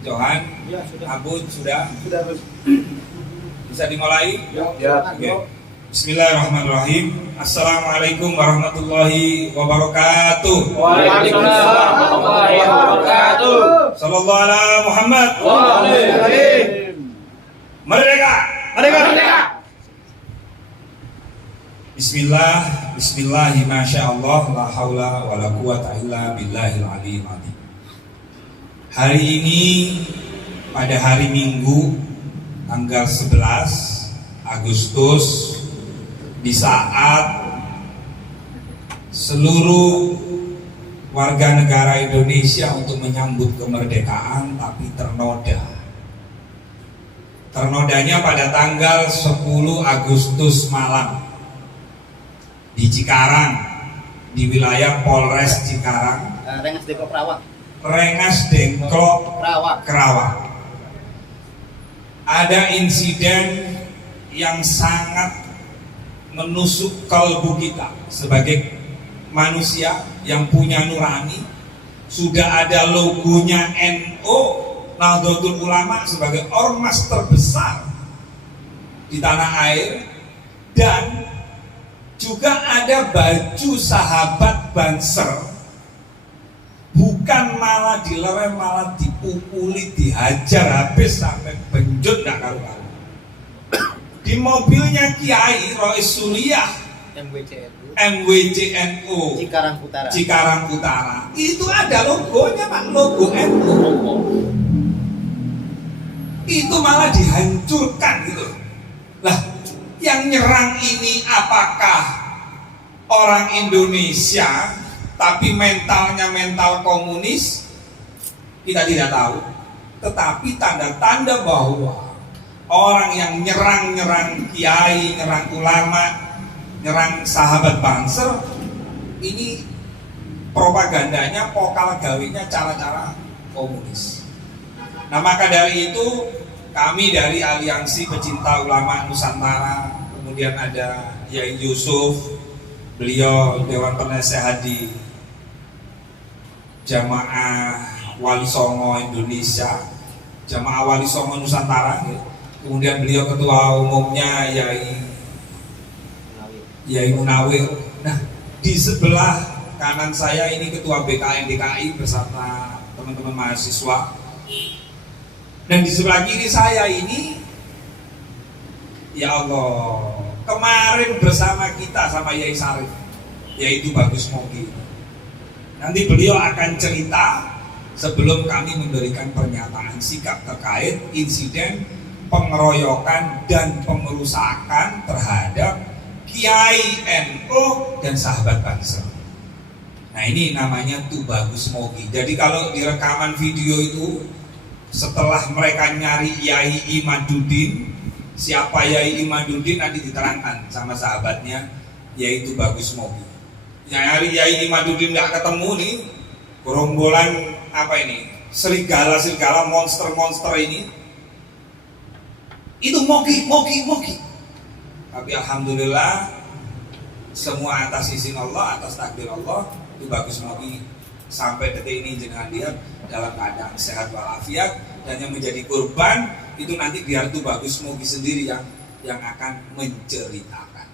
Johan, Ya, sudah. Abud, sudah Terus. bisa dimulai? Ya. Oke. Bismillahirrahmanirrahim. Assalamualaikum warahmatullahi wabarakatuh. Waalaikumsalam warahmatullahi wabarakatuh. Sallallahu ala Muhammad. Merdeka. Merdeka. Bismillah, bismillahi masyaallah, la haula wa la quwata illa billahil aliyil azim. Hari ini pada hari Minggu tanggal 11 Agustus, di saat seluruh warga negara Indonesia untuk menyambut kemerdekaan tapi ternodanya pada tanggal 10 Agustus malam di Cikarang, di wilayah Polres Cikarang, Rengas Dengklok Kerawang. Ada insiden yang sangat menusuk kalbu kita sebagai manusia yang punya nurani. Sudah ada logonya NU, Nahdlatul Ulama, sebagai ormas terbesar di tanah air, dan juga ada baju sahabat Banser. Bukan malah dilerem, malah dipukuli, dihajar habis sampai benjut gak karu-karu. Di mobilnya Kiai Rois Suriah MWCNU Cikarang Utara itu ada logonya, Pak, logo NU. Itu malah dihancurkan gitu. Lah, yang nyerang ini apakah orang Indonesia tapi mentalnya mental komunis? Kita tidak tahu. Tetapi tanda-tanda bahwa orang yang nyerang kiai, nyerang ulama, nyerang sahabat Banser, ini propagandanya, pokal gawinya cara-cara komunis. Nah, maka dari itu kami dari Aliansi Pecinta Ulama Nusantara, kemudian ada Yai Yusuf, beliau Dewan Penasehat di Jamaah Wali Songo Indonesia, Jamaah Wali Songo Nusantara, kemudian beliau ketua umumnya Yai Munawir. Nah, di sebelah kanan saya ini ketua BKM DKI bersama teman-teman mahasiswa, dan di sebelah kiri saya ini, ya Allah, kemarin bersama kita sama Yai Sarif, yaitu Bagus Mogi. Nanti beliau akan cerita sebelum kami memberikan pernyataan sikap terkait insiden pengeroyokan dan pengerusakan terhadap Kiai NU dan sahabat Banser. Nah, ini namanya tuh Bagus Mogi. Jadi kalau di rekaman video itu, setelah mereka nyari Yai Imaduddin, siapa Yai Imaduddin nanti diterangkan sama sahabatnya, yaitu Bagus Mogi. Nyari Yai Imaduddin nggak ketemu nih, gerombolan apa ini, serigala monster ini, itu Mogi. Tapi alhamdulillah semua atas izin Allah, atas takdir Allah, itu Bagus Mogi sampai detik ini jangan lihat dalam keadaan sehat walafiat, dan yang menjadi korban itu nanti biar tuh Bagus Mogi sendiri yang akan menceritakan.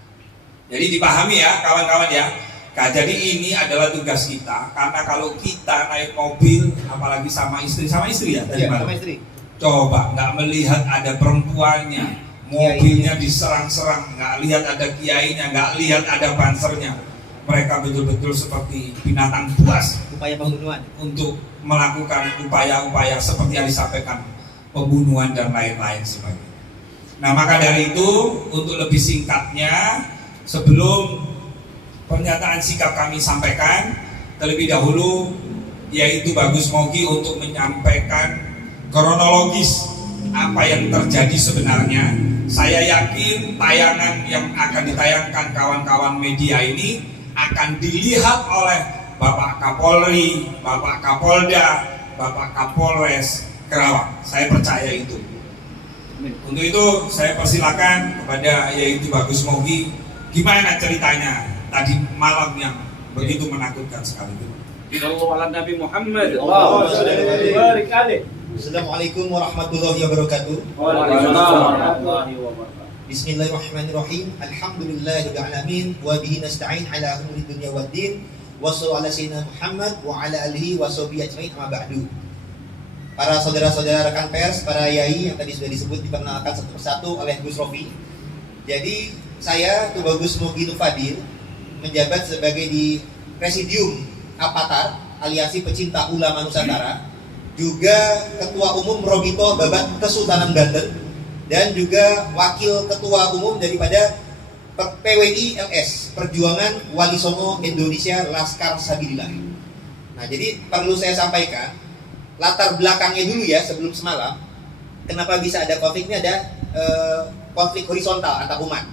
Jadi dipahami ya kawan-kawan ya. Nah, jadi ini adalah tugas kita, karena kalau kita naik mobil, apalagi sama istri ya tadi malam. Coba nggak melihat ada perempuannya, mobilnya diserang-serang, nggak lihat ada kiainya, nggak lihat ada bansernya. Mereka betul-betul seperti binatang buas, upaya pembunuhan, untuk melakukan upaya-upaya seperti yang disampaikan, pembunuhan dan lain-lain sebagainya. Nah, maka dari itu, untuk lebih singkatnya, sebelum pernyataan sikap kami sampaikan, terlebih dahulu yaitu Bagus Mogi untuk menyampaikan kronologis apa yang terjadi sebenarnya. Saya yakin tayangan yang akan ditayangkan kawan-kawan media ini akan dilihat oleh Bapak Kapolri, Bapak Kapolda, Bapak Kapolres Kerawang. Saya percaya itu. Untuk itu saya persilakan kepada yaitu Bagus Mogi, gimana ceritanya tadi malam yang begitu menakutkan sekali itu. Sallallahu ala Nabi Muhammad. Assalamualaikum warahmatullahi wabarakatuh. Waalaikumsalam warahmatullahi wabarakatuh. Bismillahirrahmanirrahim. Alhamdulillahirabbil alamin wa bihi nasta'in ala umuri dunya waddin. Wassallallahu ala sayyidina Muhammad wa ala alihi wa sahbihi ajmain, amma ba'du. Para saudara-saudara rekan pers, para yai yang tadi sudah disebut diperkenalkan satu persatu oleh Gus Rofi. Jadi saya Tubagus Mugi Fadil menjabat sebagai di Presidium Apatar, Aliansi Pecinta Ulama Nusantara, juga Ketua Umum Robito Babat Kesultanan Banten, dan juga Wakil Ketua Umum daripada PWI LS, Perjuangan Wali Songo Indonesia Laskar Sabilillah. Nah, jadi perlu saya sampaikan latar belakangnya dulu ya sebelum semalam. Kenapa bisa ada konflik ini? Ada konflik horizontal antar umat.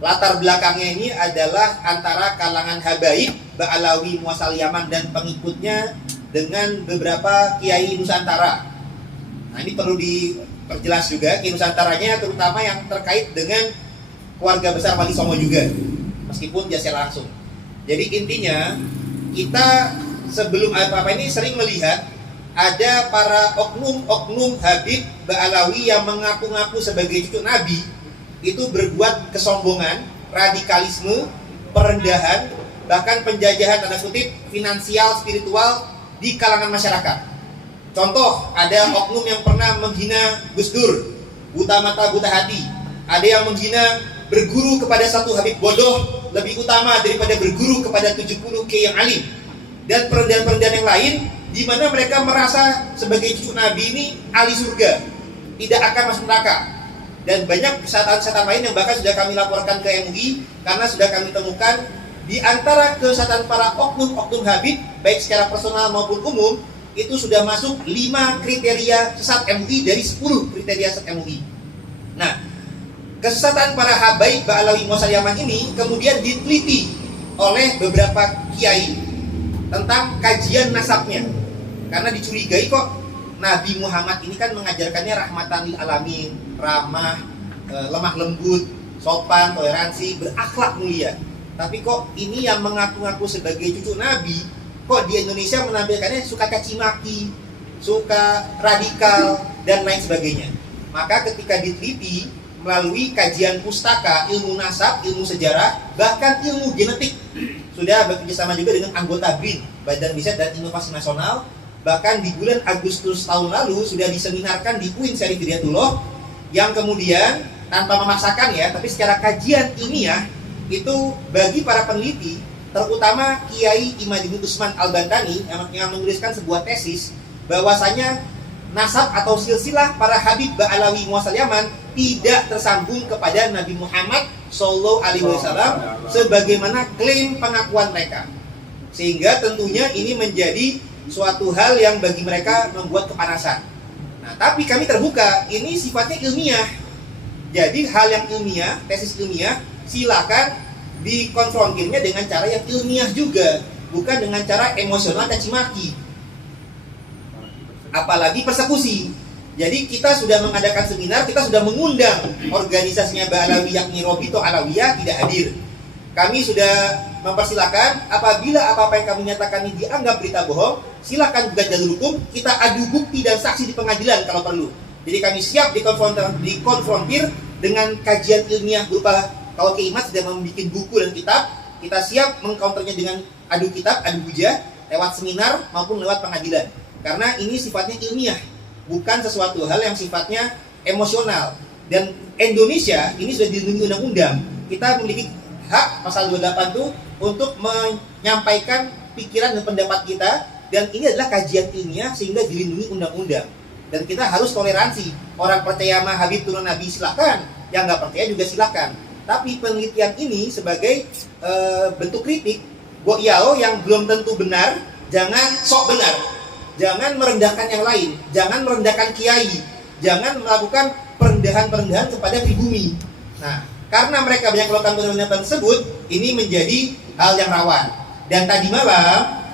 Latar belakangnya ini adalah antara kalangan habaib Ba'alawi Muasal Yaman dan pengikutnya dengan beberapa kiai Nusantara. Nah, ini perlu diperjelas juga kiai Nusantaranya, terutama yang terkait dengan keluarga besar Wali Songo juga, meskipun jasa langsung. Jadi intinya kita sebelum apa-apa ini sering melihat ada para oknum Habib Ba'alawi yang mengaku-ngaku sebagai cucu Nabi itu berbuat kesombongan, radikalisme, perendahan, bahkan penjajahan tanda kutip finansial, spiritual di kalangan masyarakat. Contoh, ada oknum yang pernah menghina Gus Dur, buta mata buta hati. Ada yang menghina berguru kepada satu Habib bodoh lebih utama daripada berguru kepada 70 kiai yang alim. Dan perendahan-perendahan yang lain di mana mereka merasa sebagai cucu Nabi ini ahli surga, tidak akan masuk neraka. Dan banyak kesalahan-kesalahan lain yang bahkan sudah kami laporkan ke MUI karena sudah kami temukan di antara kesalahan para oknum Habib baik secara personal maupun umum itu sudah masuk 5 kriteria sesat MUI dari 10 kriteria sesat MUI. Nah, kesesatan para habaib Ba'alawi Muasal Yaman ini kemudian diteliti oleh beberapa kiai tentang kajian nasabnya. Karena dicurigai kok Nabi Muhammad ini kan mengajarkannya rahmatan lil alamin, ramah, lemah lembut, sopan, toleransi, berakhlak mulia. Tapi kok ini yang mengaku-ngaku sebagai cucu Nabi, kok di Indonesia menampilkannya suka caci maki, suka radikal, dan lain sebagainya. Maka ketika diteliti melalui kajian pustaka, ilmu nasab, ilmu sejarah, bahkan ilmu genetik, sudah bekerjasama juga dengan anggota BRIN, Badan Riset dan Inovasi Nasional. Bahkan di bulan Agustus tahun lalu sudah diseminarkan di UIN Syarif Hidayatullah, yang kemudian tanpa memaksakan ya, tapi secara kajian ilmiah itu bagi para peneliti, terutama Kiai Imadibnu Usman Al-Bantani yang menuliskan sebuah tesis bahwasanya nasab atau silsilah para Habib Ba'alawi Muasal Yaman tidak tersambung kepada Nabi Muhammad Sallallahu Alaihi Wasallam sebagaimana klaim pengakuan mereka. Sehingga tentunya ini menjadi suatu hal yang bagi mereka membuat kepanasan. Nah, tapi kami terbuka, ini sifatnya ilmiah. Jadi hal yang ilmiah, tesis ilmiah, silakan dikonfrontirnya dengan cara yang ilmiah juga, bukan dengan cara emosional caci maki, apalagi persekusi. Jadi kita sudah mengadakan seminar, kita sudah mengundang organisasinya Ba'alawi yakni Robito Alawiyah tidak hadir. Kami sudah mempersilahkan apabila apa-apa yang kami nyatakan ini dianggap berita bohong, silakan gugat jalur hukum, kita adu bukti dan saksi di pengadilan kalau perlu. Jadi kami siap dikonfrontir dengan kajian ilmiah berupa, kalau Keimat sudah membuat buku dan kitab, kita siap mengcounternya dengan adu kitab, adu hujah, lewat seminar maupun lewat pengadilan. Karena ini sifatnya ilmiah, bukan sesuatu hal yang sifatnya emosional. Dan Indonesia ini sudah dilindungi undang-undang. Kita memiliki hak pasal 28 itu untuk menyampaikan pikiran dan pendapat kita, dan ini adalah kajian ilmiah sehingga dilindungi undang-undang. Dan kita harus toleransi. Orang percaya sama Habib turun Nabi silahkan, yang nggak percaya juga silahkan. Tapi penelitian ini sebagai bentuk kritik, goyao yang belum tentu benar, jangan sok benar, jangan merendahkan yang lain, jangan merendahkan kiai, jangan melakukan perendahan-perendahan kepada pribumi. Nah, karena mereka banyak melakukan perendahan tersebut, ini menjadi hal yang rawan. Dan tadi malam,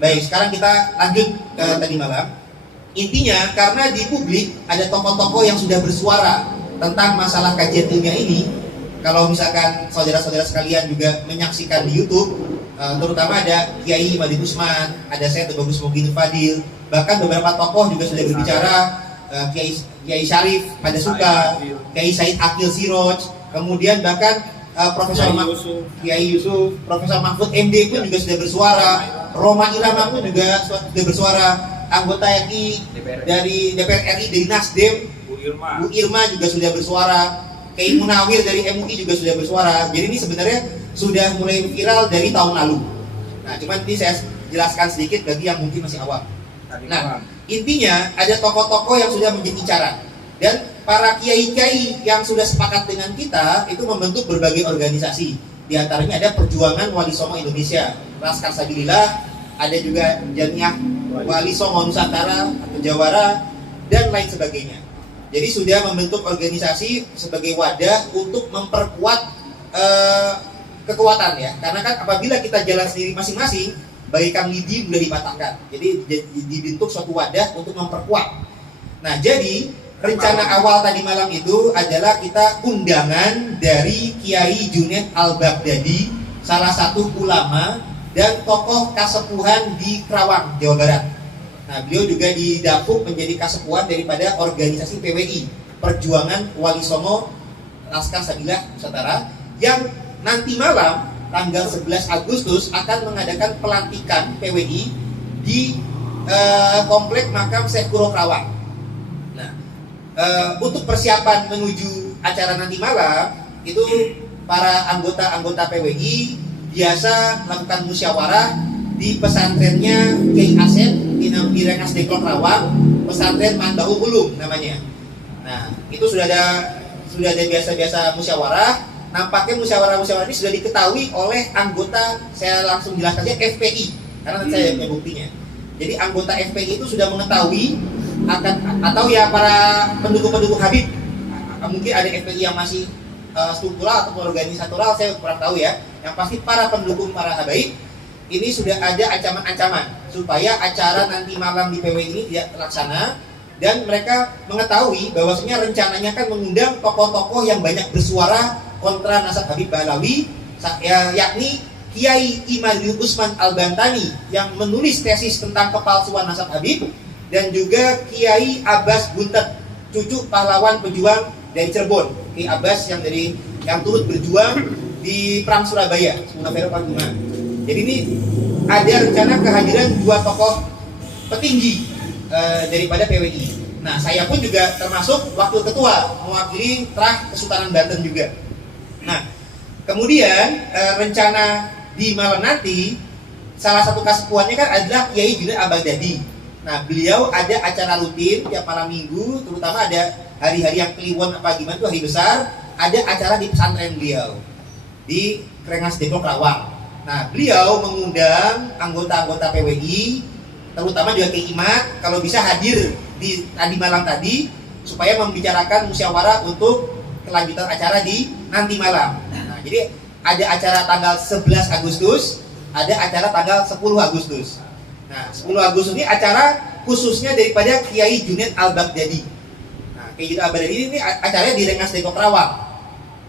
baik, sekarang kita lanjut ke tadi malam. Intinya karena di publik ada tokoh-tokoh yang sudah bersuara tentang masalah kajian ilmiah ini. Kalau misalkan saudara-saudara sekalian juga menyaksikan di YouTube, terutama ada Kiai Imadibnu Usman, ada saya Tubagus Mugi Fadil, Bahkan beberapa tokoh juga sudah berbicara, Kiai Syarif pada suka, Kiai Said Akil Siroj, kemudian bahkan Profesor Kiai Yusuf, Profesor Mahfud MD pun juga sudah bersuara, Roma Irama pun juga sudah bersuara, anggota RI dari DPR RI dari Nasdem, Bu Irma juga sudah bersuara, Kiai Munawir dari MUI juga sudah bersuara. Jadi ini sebenarnya sudah mulai viral dari tahun lalu. Nah, cuman ini saya jelaskan sedikit bagi yang mungkin masih awam. Nah, intinya ada tokoh-tokoh yang sudah menjadi incaran, dan para kiai-kiai yang sudah sepakat dengan kita itu membentuk berbagai organisasi. Di antaranya ada Perjuangan Wali Songo Indonesia, Laskar Sabilillah, ada juga Jamiah Wali Songo Nusantara atau Jawara, dan lain sebagainya. Jadi sudah membentuk organisasi sebagai wadah untuk memperkuat kekuatan ya. Karena kan apabila kita jalan sendiri masing-masing, bagaikan lidi mudah dipatahkan. Jadi dibentuk suatu wadah untuk memperkuat. Nah, jadi rencana awal tadi malam itu adalah kita undangan dari Kiai Junaid Al-Baghdadi, salah satu ulama dan tokoh kasepuhan di Kerawang, Jawa Barat. Nah, beliau juga didapuk menjadi kasepuhan daripada organisasi PWI, Perjuangan Wali Songo Laskar Sabilillah Nusantara, yang nanti malam tanggal 11 Agustus akan mengadakan pelantikan PWI di Komplek Makam Syekh Kuro Kerawang. Nah, untuk persiapan menuju acara nanti malam itu para anggota PWI biasa melakukan musyawarah di pesantrennya Kiai Asep di Rengas Dengklok Kerawang, pesantren Manbaul Ulum namanya. Nah, itu sudah ada biasa-biasa musyawarah. Nampaknya musyawarah ini sudah diketahui oleh anggota, saya langsung jelaskan saja, FPI, karena nanti saya punya buktinya. Jadi anggota FPI itu sudah mengetahui atau ya para pendukung Habib, mungkin ada FPI yang masih struktural atau organisatoral, saya kurang tahu ya. Yang pasti para pendukung para habaib ini sudah ada ancaman-ancaman supaya acara nanti malam di PWI ini tidak terlaksana, dan mereka mengetahui bahwasanya rencananya kan mengundang tokoh-tokoh yang banyak bersuara kontra Nasab Habib Balawi, yakni Kiai Imaduddin Usman Al-Bantani yang menulis tesis tentang kepalsuan Nasab Habib, dan juga Kiai Abbas Buntet, cucu pahlawan pejuang dari Cirebon, Kiai Abbas yang turut berjuang di Perang Surabaya, 10 November 45. Jadi ini ada rencana kehadiran dua tokoh petinggi daripada PWI. Nah, saya pun juga termasuk wakil ketua mewakili Trah Kesultanan Banten juga. Nah, kemudian rencana di malam nanti salah satu kasepuannya kan adalah Kiai Junaid Al-Baghdadi. Nah, beliau ada acara rutin tiap malam minggu, terutama ada hari-hari yang kliwon apa gimana tuh hari besar, ada acara di pesantren beliau di Rengas Dengklok Kerawang. Nah, beliau mengundang anggota-anggota PWI, terutama juga Kiai Imat, kalau bisa hadir di tadi malam tadi supaya membicarakan musyawarah untuk kelanjutan acara di nanti malam. Nah, jadi ada acara tanggal 11 Agustus, ada acara tanggal 10 Agustus. Nah, 10 Agustus ini acara khususnya daripada Kiai Junaid Al-Baghdadi. Nah, Kiai Junaid Al-Baghdadi ini acaranya di Rengas Dengklok Kerawang.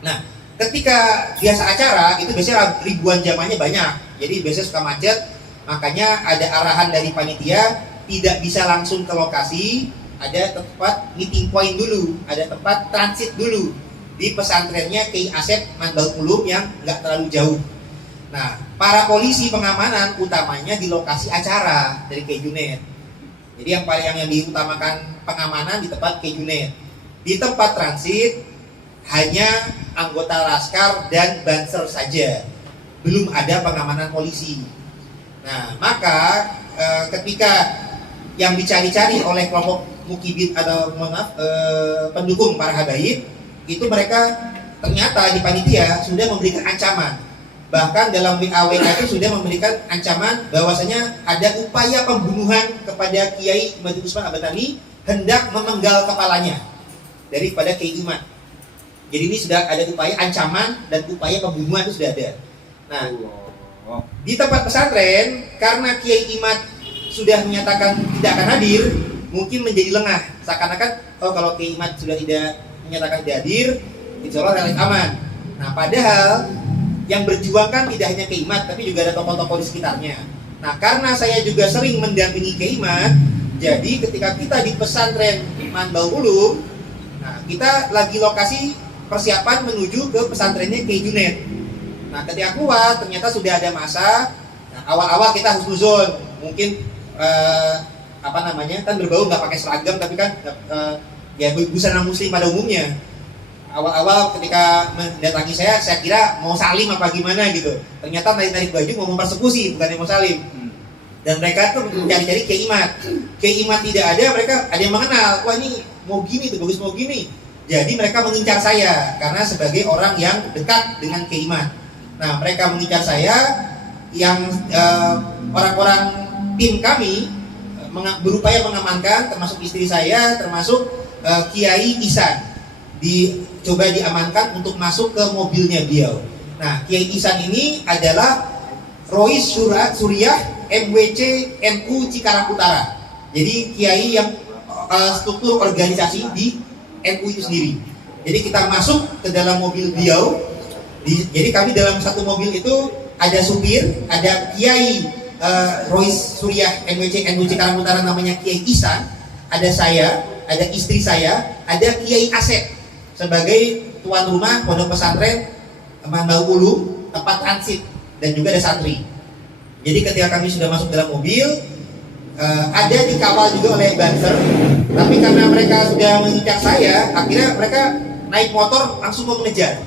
Nah, ketika biasa acara itu biasanya ribuan jamaahnya banyak, jadi biasanya suka macet. Makanya ada arahan dari panitia tidak bisa langsung ke lokasi, ada tempat meeting point dulu, ada tempat transit dulu di pesantrennya Kiai Asep Manbaul Ulum yang nggak terlalu jauh. Nah, para polisi pengamanan utamanya di lokasi acara dari Kiai Junaid. Jadi yang diutamakan pengamanan di tempat Kiai Junaid. Di tempat transit hanya anggota laskar dan banser saja, belum ada pengamanan polisi. Nah, maka ketika yang dicari-cari oleh kelompok mukibin atau pendukung para habaib, itu mereka ternyata di panitia sudah memberikan ancaman. Bahkan dalam WA itu sudah memberikan ancaman bahwasanya ada upaya pembunuhan kepada Kiai Imaduddin Usman Al-Bantani, hendak memenggal kepalanya daripada Kiai Imat. Jadi ini sudah ada upaya ancaman dan upaya pembunuhan itu sudah ada. Nah, di tempat pesantren karena Kiai Imat sudah menyatakan tidak akan hadir, mungkin menjadi lengah. Seakan-akan kalau Kiai Imat sudah tidak menyatakan tidak hadir, insya Allah relatif aman. Nah, padahal yang berjuang kan tidak hanya Kiai Imat, tapi juga ada tokoh-tokoh di sekitarnya. Nah, karena saya juga sering mendampingi Kiai Imat, Jadi ketika kita di pesantren Manbaul Ulum, nah kita lagi lokasi persiapan menuju ke pesantrennya Kiai Junaid. Nah ketika keluar ternyata sudah ada masa. Nah, awal-awal kita husnuzon, mungkin kan berbau nggak pakai seragam tapi kan ya busana muslim pada umumnya. Awal-awal ketika mendatangi saya kira mau salim apa gimana gitu. Ternyata narik-narik baju mau mempersekusi, bukan mau salim. Dan mereka tuh mencari-cari Kiai Imad. Kiai Imad tidak ada, mereka ada yang mengenal. Wah ini mau gini tuh, bagus mau gini. Jadi mereka mengincar saya karena sebagai orang yang dekat dengan Kiai Imad. Nah mereka mengincar saya, yang orang-orang tim kami berupaya mengamankan, termasuk istri saya, termasuk Kiai Ihsan. Coba diamankan untuk masuk ke mobilnya beliau. Nah, Kiai Ihsan ini adalah Rois Suriah MWC NU Cikarang Utara. Jadi Kiai yang struktur organisasi di NU itu sendiri. Jadi kita masuk ke dalam mobil beliau. Jadi kami dalam satu mobil itu ada supir, ada Kiai Rois Suriah MWC NU Cikarang Utara namanya Kiai Ihsan, ada saya, ada istri saya, ada Kiai Asep sebagai tuan rumah pondok pesantren Manbaul Ulum tempat transit, dan juga ada santri. Jadi ketika kami sudah masuk dalam mobil, ada dikawal juga oleh banser, tapi karena mereka sudah mengincar saya, akhirnya mereka naik motor langsung mau mengejar.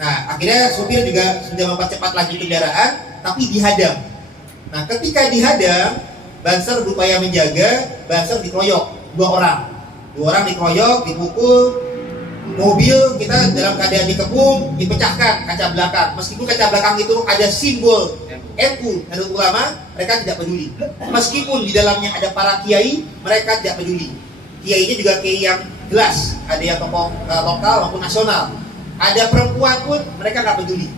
Nah akhirnya supir juga sudah mempercepat laju kendaraan, tapi dihadang. Nah ketika dihadang, banser berupaya menjaga, banser dikeroyok, dua orang dikeroyok, dipukul. Mobil kita dalam keadaan dikepung, dipecahkan kaca belakang. Meskipun kaca belakang itu ada simbol NU, Nahdlatul Ulama, mereka tidak peduli. Meskipun di dalamnya ada para kiai, mereka tidak peduli. Kiainya juga kiai yang jelas, ada yang tokoh lokal maupun nasional. Ada perempuan pun mereka nggak peduli.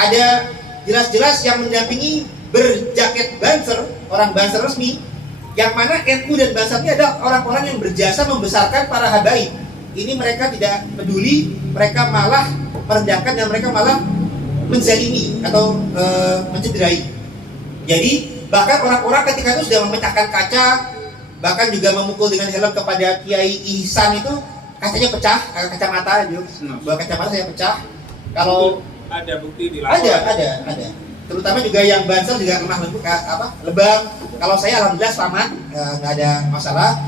Ada jelas-jelas yang mendampingi berjaket banser, orang banser resmi, yang mana NU dan bansernya ada orang-orang yang berjasa membesarkan para habaib. Ini mereka tidak peduli, mereka malah merendahkan dan mereka malah menzalimi atau mencederai. Jadi bahkan orang-orang ketika itu sudah memecahkan kaca, bahkan juga memukul dengan helm kepada Kiai Ihsan itu, kacanya pecah, kacamata juga, kacamata saya pecah. Kalau ada bukti di lapor? Ada. Terutama juga yang banser juga lebam. Kalau saya alhamdulillah selamat, nggak ada masalah.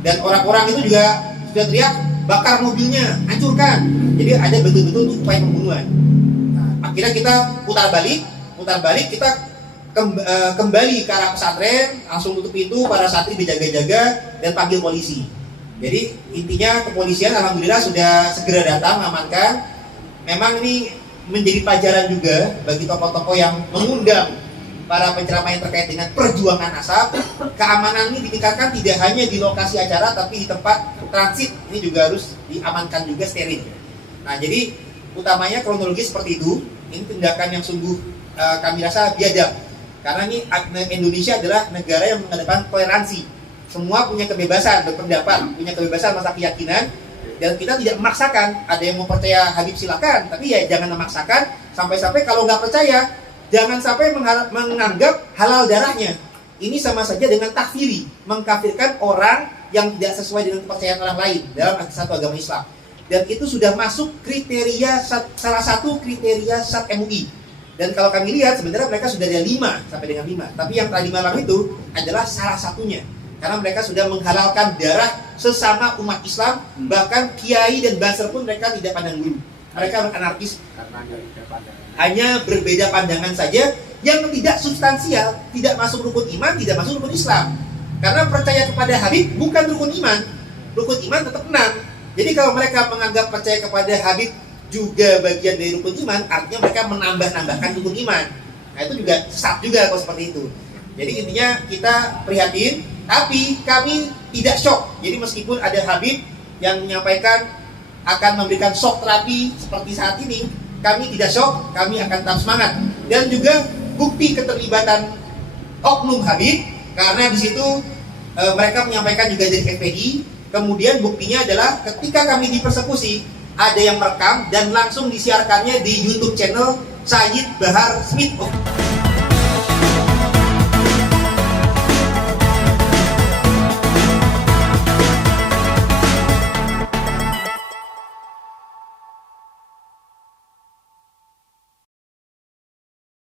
Dan orang-orang itu juga sudah teriak, bakar mobilnya, hancurkan. Jadi ada betul-betul upaya pembunuhan. Nah, akhirnya kita putar balik, kita kembali ke arah pesantren, langsung tutup pintu, para santri dijaga-jaga dan panggil polisi. Jadi intinya kepolisian alhamdulillah sudah segera datang mengamankan. Memang ini menjadi pelajaran juga bagi tokoh-tokoh yang mengundang para penceramah yang terkait dengan perjuangan asap. Keamanan ini ditingkatkan tidak hanya di lokasi acara, tapi di tempat transit ini juga harus diamankan juga steril. Nah jadi utamanya kronologis seperti itu. Ini tindakan yang sungguh kami rasa biadab, karena ini Indonesia adalah negara yang mengedepankan toleransi. Semua punya kebebasan berpendapat, punya kebebasan masa keyakinan, dan kita tidak memaksakan. Ada yang mau percaya Habib silakan, tapi ya jangan memaksakan. Sampai-sampai kalau nggak percaya, jangan sampai menganggap halal darahnya. Ini sama saja dengan takfiri, mengkafirkan orang yang tidak sesuai dengan kepercayaan orang lain dalam satu agama Islam. Dan itu sudah masuk kriteria, salah satu kriteria SAT MUI. Dan kalau kami lihat sebenarnya mereka sudah ada 5 sampai dengan 5. Tapi yang tadi malam itu adalah salah satunya. Karena mereka sudah menghalalkan darah sesama umat Islam. Bahkan kiai dan banser pun mereka tidak pandang bulu. Mereka anarkis. Hanya berbeda pandangan saja yang tidak substansial, tidak masuk rukun iman, tidak masuk rukun Islam. Karena percaya kepada Habib bukan rukun iman. Rukun iman tetap 6. Jadi kalau mereka menganggap percaya kepada Habib juga bagian dari rukun iman, artinya mereka menambah-nambahkan rukun iman. Nah itu juga sesat juga kalau seperti itu. Jadi intinya kita prihatin, tapi kami tidak shock. Jadi meskipun ada Habib yang menyampaikan akan memberikan shock terapi seperti saat ini, kami tidak shock, kami akan tetap semangat. Dan juga bukti keterlibatan oknum Habib, karena di situ mereka menyampaikan juga dari FPI. Kemudian buktinya adalah ketika kami dipersekusi, ada yang merekam dan langsung disiarkannya di YouTube channel Sayyid Bahar Smith